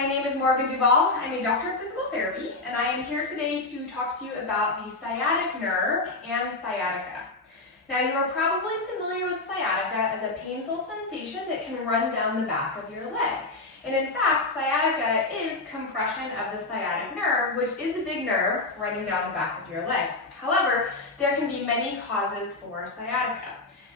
my name is Duval. I'm a doctor of physical therapy, and I am here today to talk to you about the sciatic nerve and sciatica. Now, you are probably familiar with sciatica as a painful sensation that can run down the back of your leg. And in fact, sciatica is compression of the sciatic nerve, which is a big nerve running down the back of your leg. However, there can be many causes for sciatica.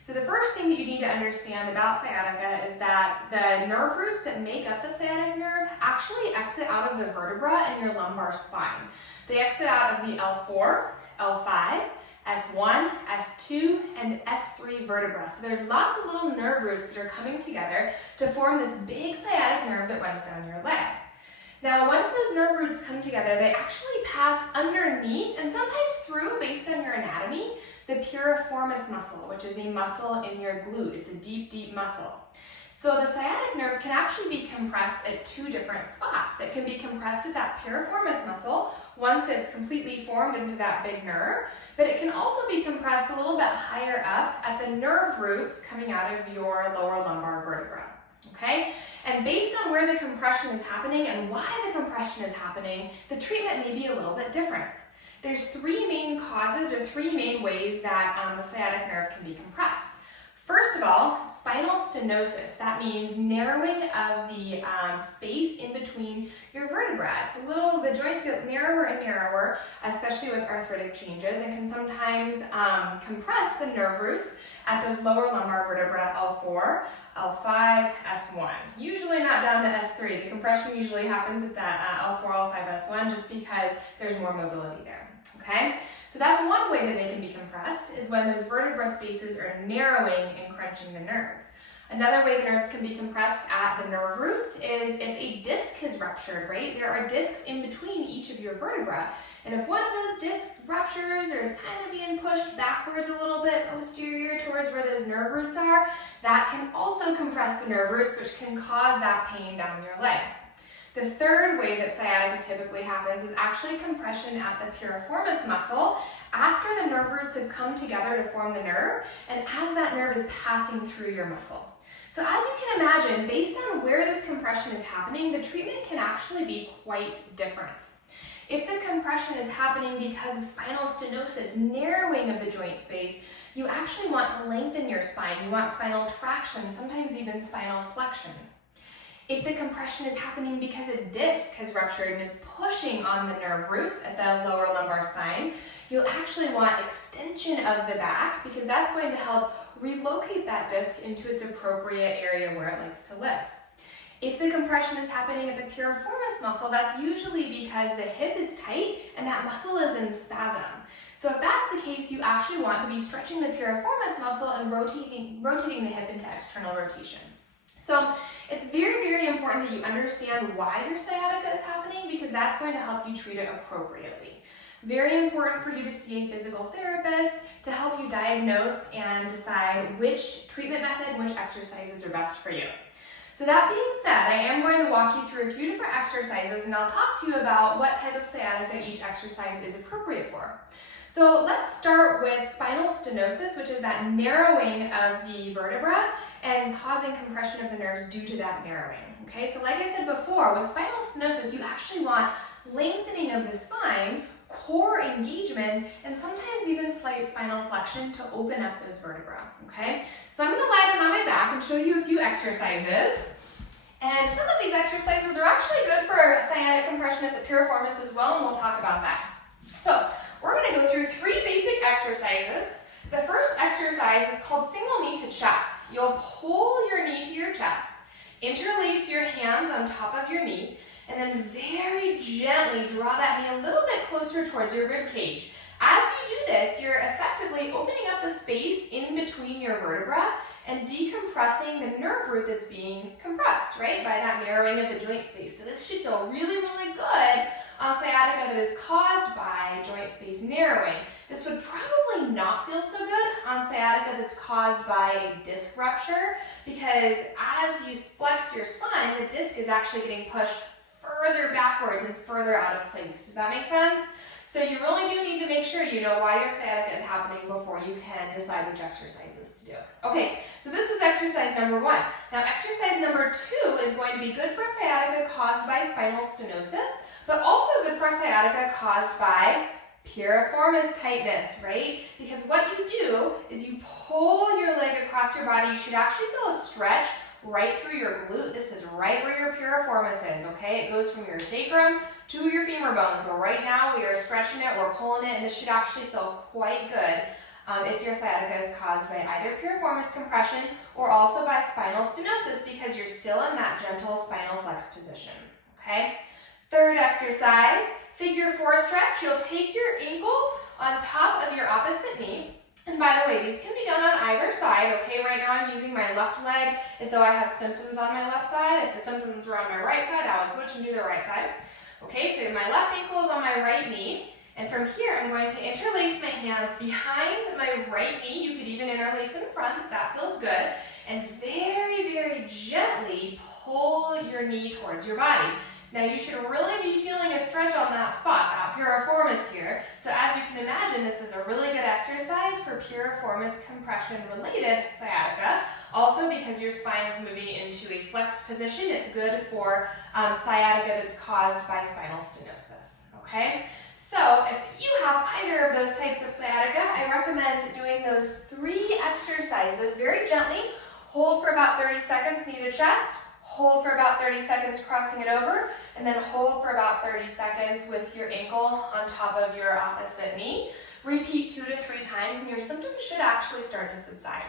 So the first thing that you need to understand about sciatica is that the nerve roots that make up the sciatic nerve actually exit out of the vertebra in your lumbar spine. They exit out of the L4, L5, S1, S2, and S3 vertebra. So there's lots of little nerve roots that are coming together to form this big sciatic nerve that runs down your leg. Now, once those nerve roots come together, they actually pass underneath and sometimes through, based on your anatomy, the piriformis muscle, which is a muscle in your glute. It's a deep, deep muscle. So the sciatic nerve can actually be compressed at two different spots. It can be compressed at that piriformis muscle once it's completely formed into that big nerve, but it can also be compressed a little bit higher up at the nerve roots coming out of your lower lumbar vertebra. Okay? And based on where the compression is happening and why the compression is happening, the treatment may be a little bit different. There's three main causes or three main ways that the sciatic nerve can be compressed. First of all, spinal stenosis. That means narrowing of the space in between your vertebrae. The joints get narrower and narrower, especially with arthritic changes, and can sometimes compress the nerve roots at those lower lumbar vertebrae, L4, L5, S1. Usually not down to S3. The compression usually happens at that L4, L5, S1 just because there's more mobility there. Okay? So that's one way that they can be compressed, is when those vertebra spaces are narrowing and crunching the nerves. Another way the nerves can be compressed at the nerve roots is if a disc is ruptured, right? There are discs in between each of your vertebrae, and if one of those discs ruptures or is kind of being pushed backwards a little bit posterior towards where those nerve roots are, that can also compress the nerve roots, which can cause that pain down your leg. The third way that sciatica typically happens is actually compression at the piriformis muscle after the nerve roots have come together to form the nerve and as that nerve is passing through your muscle. So as you can imagine, based on where this compression is happening, the treatment can actually be quite different. If the compression is happening because of spinal stenosis, narrowing of the joint space, you actually want to lengthen your spine. You want spinal traction, sometimes even spinal flexion. If the compression is happening because a disc has ruptured and is pushing on the nerve roots at the lower lumbar spine, you'll actually want extension of the back because that's going to help relocate that disc into its appropriate area where it likes to live. If the compression is happening at the piriformis muscle, that's usually because the hip is tight and that muscle is in spasm. So if that's the case, you actually want to be stretching the piriformis muscle and rotating the hip into external rotation. So it's very, very important that you understand why your sciatica is happening because that's going to help you treat it appropriately. Very important for you to see a physical therapist to help you diagnose and decide which treatment method and which exercises are best for you. So that being said, I am going to walk you through a few different exercises and I'll talk to you about what type of sciatica each exercise is appropriate for. So let's start with spinal stenosis, which is that narrowing of the vertebra and causing compression of the nerves due to that narrowing. Okay, so like I said before, with spinal stenosis, you actually want lengthening of the spine, core engagement, and sometimes even slight spinal flexion to open up those vertebrae. Okay, so I'm going to lie down on my back and show you a few exercises. And some of these exercises are actually good for sciatic compression at the piriformis as well, and we'll talk about that. So we're going to go through three basic exercises. The first exercise is called single knee to chest. You'll pull your knee to your chest, interlace your hands on top of your knee, and then very gently draw that knee a little bit closer towards your rib cage. As you do this, you're effectively opening up the space in between your vertebra and decompressing the nerve root that's being compressed, right, by that narrowing of the joint space. So this should feel really, really good on sciatica that is caused by joint space narrowing. This would probably not feel so good on sciatica that's caused by a disc rupture because as you flex your spine, the disc is actually getting pushed further backwards and further out of place. Does that make sense? So you really do need to make sure you know why your sciatica is happening before you can decide which exercises to do. Okay, so this was exercise number 1. Now exercise number 2 is going to be good for sciatica caused by spinal stenosis, but also good for sciatica caused by piriformis tightness, right? Because what you do is you pull your leg across your body. You should actually feel a stretch right through your glute. This is right where your piriformis is, okay? It goes from your sacrum to your femur bone. So right now we are stretching it, we're pulling it, and this should actually feel quite good if your sciatica is caused by either piriformis compression or also by spinal stenosis, because you're still in that gentle spinal flex position, okay? Third exercise, figure 4 stretch. You'll take your ankle on top of your opposite knee. And by the way, these can be done on either side, okay? Right now I'm using my left leg as though I have symptoms on my left side. If the symptoms were on my right side, I would switch and do the right side. Okay, so my left ankle is on my right knee. And from here, I'm going to interlace my hands behind my right knee. You could even interlace in front if that feels good. And very, very gently pull your knee towards your body. Now you should really be feeling a stretch on that spot, that piriformis here. So as you can imagine, this is a really good exercise for piriformis compression related sciatica. Also because your spine is moving into a flexed position, it's good for sciatica that's caused by spinal stenosis, okay? So if you have either of those types of sciatica, I recommend doing those 3 exercises very gently. Hold for about 30 seconds, knee to chest. Hold for about 30 seconds, crossing it over, and then hold for about 30 seconds with your ankle on top of your opposite knee. Repeat 2 to 3 times, and your symptoms should actually start to subside.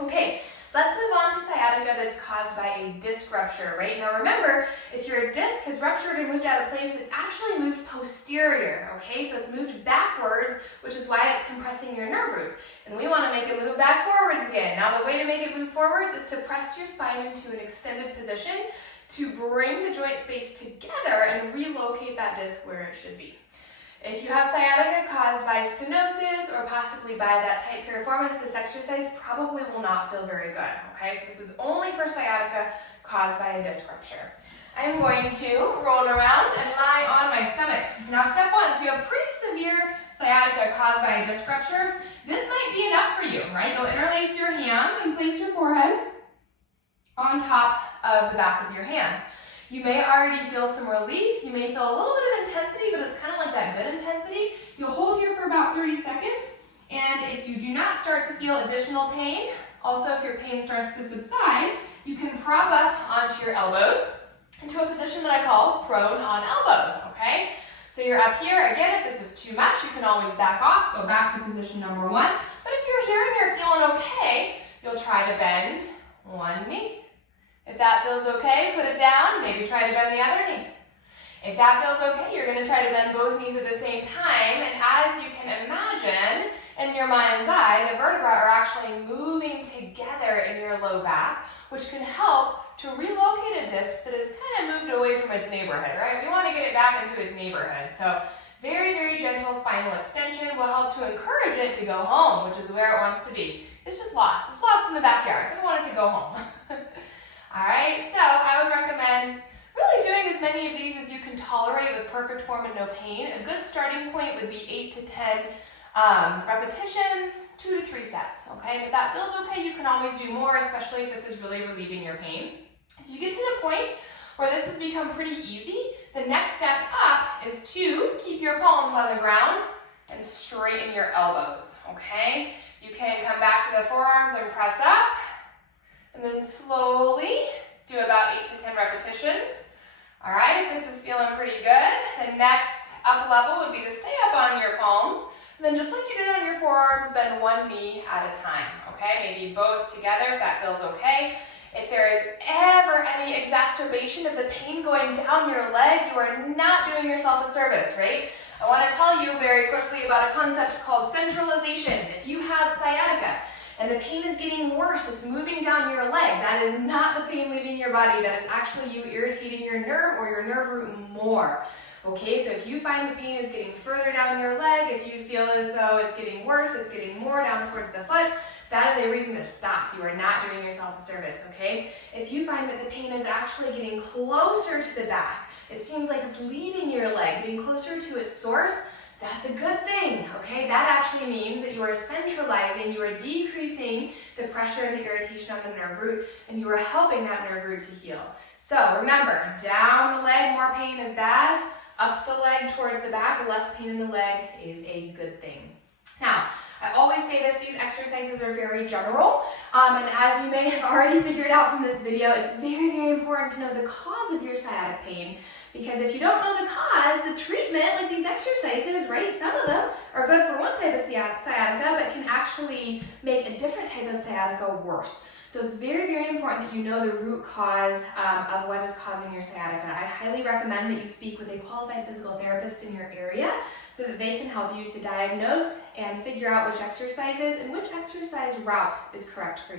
Okay, let's move on to sciatica that's caused by a disc rupture, right? Now remember, if your disc has ruptured and moved out of place, it's actually moved posterior, okay? So it's moved backwards, which is why it's compressing your nerve roots. And we want to make it move back forwards again. Now the way to make it move forwards is to press your spine into an extended position to bring the joint space together and relocate that disc where it should be. If you have sciatica caused by stenosis or possibly by that tight piriformis, this exercise probably will not feel very good, okay? So this is only for sciatica caused by a disc rupture. I'm going to roll around and lie on my stomach. Now step 1, if you have pretty severe sciatica caused by a disc rupture, this might be enough for you, right? You'll interlace your hands and place your forehead on top of the back of your hands. You may already feel some relief. You may feel a little bit of intensity, but it's kind of like that good intensity. You'll hold here for about 30 seconds. And if you do not start to feel additional pain, also if your pain starts to subside, you can prop up onto your elbows into a position that I call prone on elbows, okay? So you're up here. Again, if this is too much, you can always back off, go back to position number 1. But if you're here and you're feeling okay, you'll try to bend one knee. If that feels okay, put it down, maybe try to bend the other knee. If that feels okay, you're going to try to bend both knees at the same time, and as you can imagine, in your mind's eye, the vertebrae are actually moving together in your low back, which can help to relocate a disc that is kind of moved away from its neighborhood, right? We want to get it back into its neighborhood. So very, very gentle spinal extension will help to encourage it to go home, which is where it wants to be. It's just lost. It's lost in the backyard. We want it to go home. All right, so I would recommend really doing as many of these as you can tolerate with perfect form and no pain. A good starting point would be 8 to 10 repetitions, 2 to 3 sets, okay? And if that feels okay, you can always do more, especially if this is really relieving your pain. If you get to the point where this has become pretty easy, the next step up is to keep your palms on the ground and straighten your elbows, okay? You can come back to the forearms and press up, and then slowly do about 8 to 10 repetitions. All right, if this is feeling pretty good, the next up level would be to stay up on your palms, and then just like you did on your forearms, bend one knee at a time, okay? Maybe both together if that feels okay. If there is ever any exacerbation of the pain going down your leg, you are not doing yourself a service, right? I want to tell you very quickly about a concept called centralization. If you have sciatica and the pain is getting worse, it's moving down your leg, that is not the pain leaving your body, that is actually you irritating your nerve or your nerve root more. Okay, so if you find the pain is getting further down your leg, if you feel as though it's getting worse, it's getting more down towards the foot, that is a reason to stop. You are not doing yourself a service, okay? If you find that the pain is actually getting closer to the back, it seems like it's leaving your leg, getting closer to its source, That's a good thing, okay? That actually means that you are centralizing, you are decreasing the pressure and the irritation on the nerve root, and you are helping that nerve root to heal. So remember, down the leg, more pain is bad. Up the leg towards the back, less pain in the leg is a good thing. Now, I always say this, these exercises are very general, and as you may have already figured out from this video, it's very, very important to know the cause of your sciatic pain, because if you don't know the cause, the treatment, like these exercises, right, some of them are good for one type of sciatica, but can actually make a different type of sciatica worse. So it's very, very important that you know the root cause of what is causing your sciatica. I highly recommend that you speak with a qualified physical therapist in your area so that they can help you to diagnose and figure out which exercises and which exercise route is correct for you.